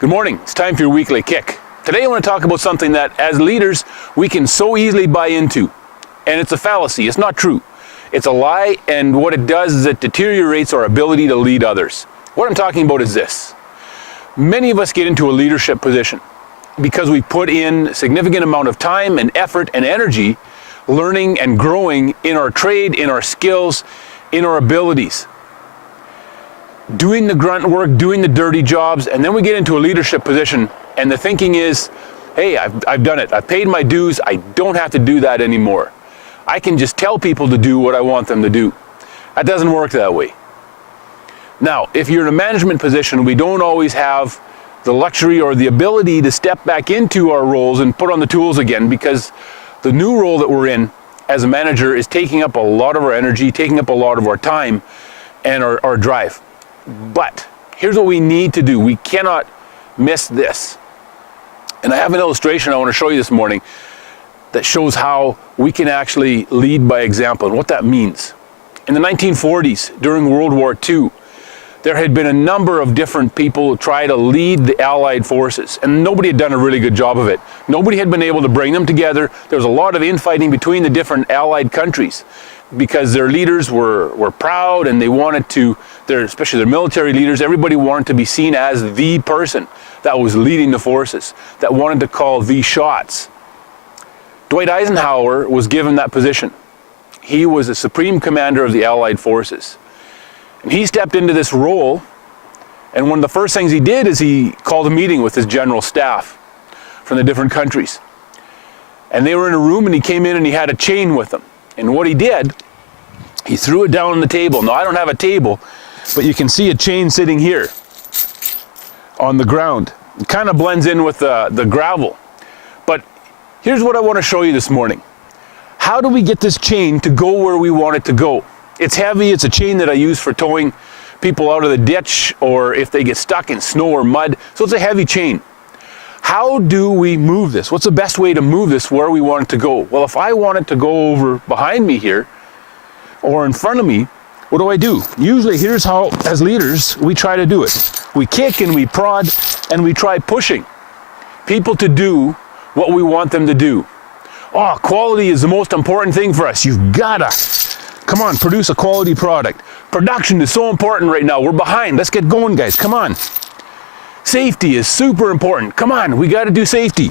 Good morning. It's time for your weekly kick. Today I want to talk about something that as leaders we can so easily buy into. And it's a fallacy. It's not true. It's a lie, and what it does is it deteriorates our ability to lead others. What I'm talking about is this. Many of us get into a leadership position because we put in a significant amount of time and effort and energy learning and growing in our trade, in our skills, in our abilities. Doing the grunt work, doing the dirty jobs, and then we get into a leadership position and the thinking is, hey, I've done it. I've paid my dues. I don't have to do that anymore. I can just tell people to do what I want them to do. That doesn't work that way. Now, if you're in a management position, we don't always have the luxury or the ability to step back into our roles and put on the tools again, because the new role that we're in as a manager is taking up a lot of our energy, taking up a lot of our time and our drive. But here's what we need to do. We cannot miss this. And I have an illustration I want to show you this morning that shows how we can actually lead by example and what that means. In the 1940s, during World War II, there had been a number of different people try to lead the Allied forces, and nobody had done a really good job of it. Nobody had been able to bring them together. There was a lot of infighting between the different Allied countries because their leaders were proud and they wanted to, especially their military leaders, everybody wanted to be seen as the person that was leading the forces, that wanted to call the shots. Dwight Eisenhower was given that position. He was the supreme commander of the Allied forces. And he stepped into this role, and one of the first things he did is he called a meeting with his general staff from the different countries. And they were in a room, and he came in and he had a chain with him. And what he did, he threw it down on the table. Now, I don't have a table, but you can see a chain sitting here on the ground. It kind of blends in with the gravel. But here's what I want to show you this morning. How do we get this chain to go where we want it to go? It's heavy. It's a chain that I use for towing people out of the ditch or if they get stuck in snow or mud. So it's a heavy chain. How do we move this? What's the best way to move this where we want it to go? Well, if I want it to go over behind me here or in front of me, what do? Usually here's how, as leaders, we try to do it. We kick and we prod and we try pushing people to do what we want them to do. Oh, quality is the most important thing for us. You've gotta, come on, produce a quality product. Production is so important right now. We're behind. Let's get going, guys. Come on. Safety is super important. Come on, we got to do safety.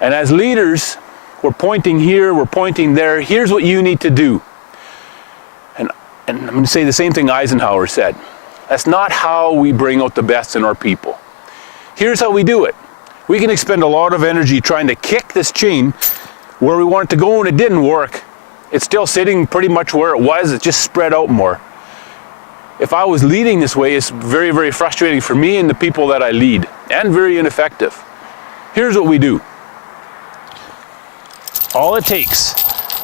And as leaders, we're pointing here, we're pointing there. Here's what you need to do. And I'm going to say the same thing Eisenhower said. That's not how we bring out the best in our people. Here's how we do it. We can expend a lot of energy trying to kick this chain where we want it to go, and it didn't work. It's still sitting pretty much where it was. It's just spread out more. If I was leading this way, it's very, very frustrating for me and the people that I lead, and very ineffective. Here's what we do. All it takes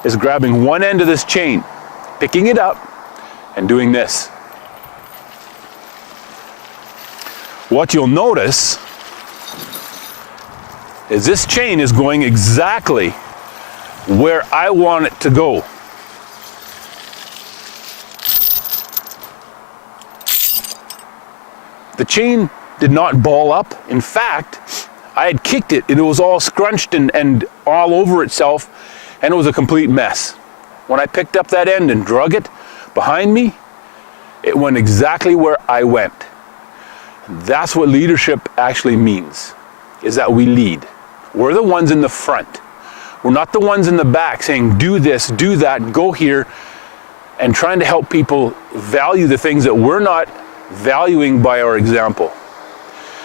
is grabbing one end of this chain, picking it up, and doing this. What you'll notice is this chain is going exactly where I want it to go. The chain did not ball up. In fact, I had kicked it and it was all scrunched and all over itself, and it was a complete mess. When I picked up that end and drug it behind me, it went exactly where I went. That's what leadership actually means, is that we lead. We're the ones in the front. We're not the ones in the back saying, do this, do that, go here, and trying to help people value the things that we're not valuing by our example.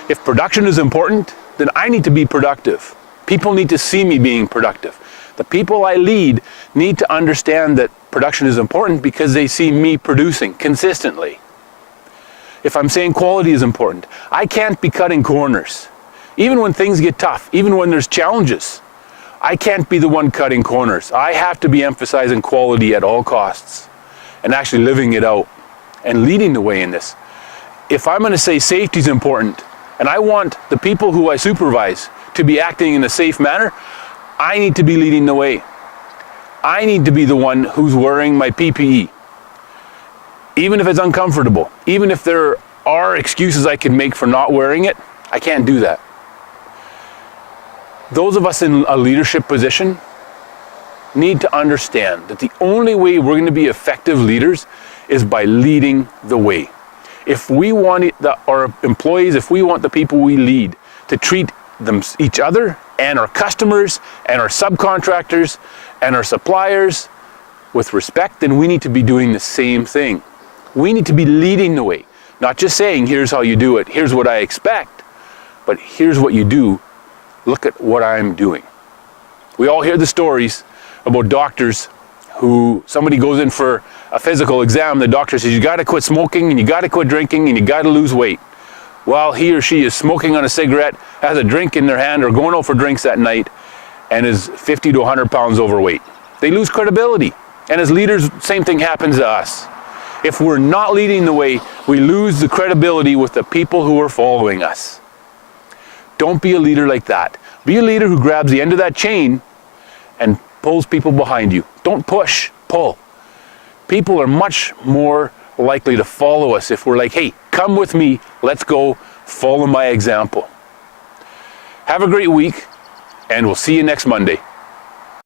If production is important, then I need to be productive. People need to see me being productive. The people I lead need to understand that production is important because they see me producing consistently. If I'm saying quality is important, I can't be cutting corners. Even when things get tough, even when there's challenges, I can't be the one cutting corners. I have to be emphasizing quality at all costs and actually living it out and leading the way in this. If I'm going to say safety is important and I want the people who I supervise to be acting in a safe manner, I need to be leading the way. I need to be the one who's wearing my PPE. Even if it's uncomfortable, even if there are excuses I can make for not wearing it. I can't do that. Those of us in a leadership position need to understand that the only way we're going to be effective leaders is by leading the way. If we want our employees, if we want the people we lead to treat each other and our customers and our subcontractors and our suppliers with respect, then we need to be doing the same thing. We need to be leading the way, not just saying, here's how you do it, here's what I expect, but here's what you do. Look at what I'm doing. We all hear the stories about doctors who somebody goes in for a physical exam, the doctor says, you got to quit smoking and you got to quit drinking and you got to lose weight. While he or she is smoking on a cigarette, has a drink in their hand or going out for drinks at night and is 50 to 100 pounds overweight. They lose credibility. And as leaders, same thing happens to us. If we're not leading the way, we lose the credibility with the people who are following us. Don't be a leader like that. Be a leader who grabs the end of that chain and pulls people behind you. Don't push, pull. People are much more likely to follow us if we're like, hey, come with me, let's go, follow my example. Have a great week, and we'll see you next Monday.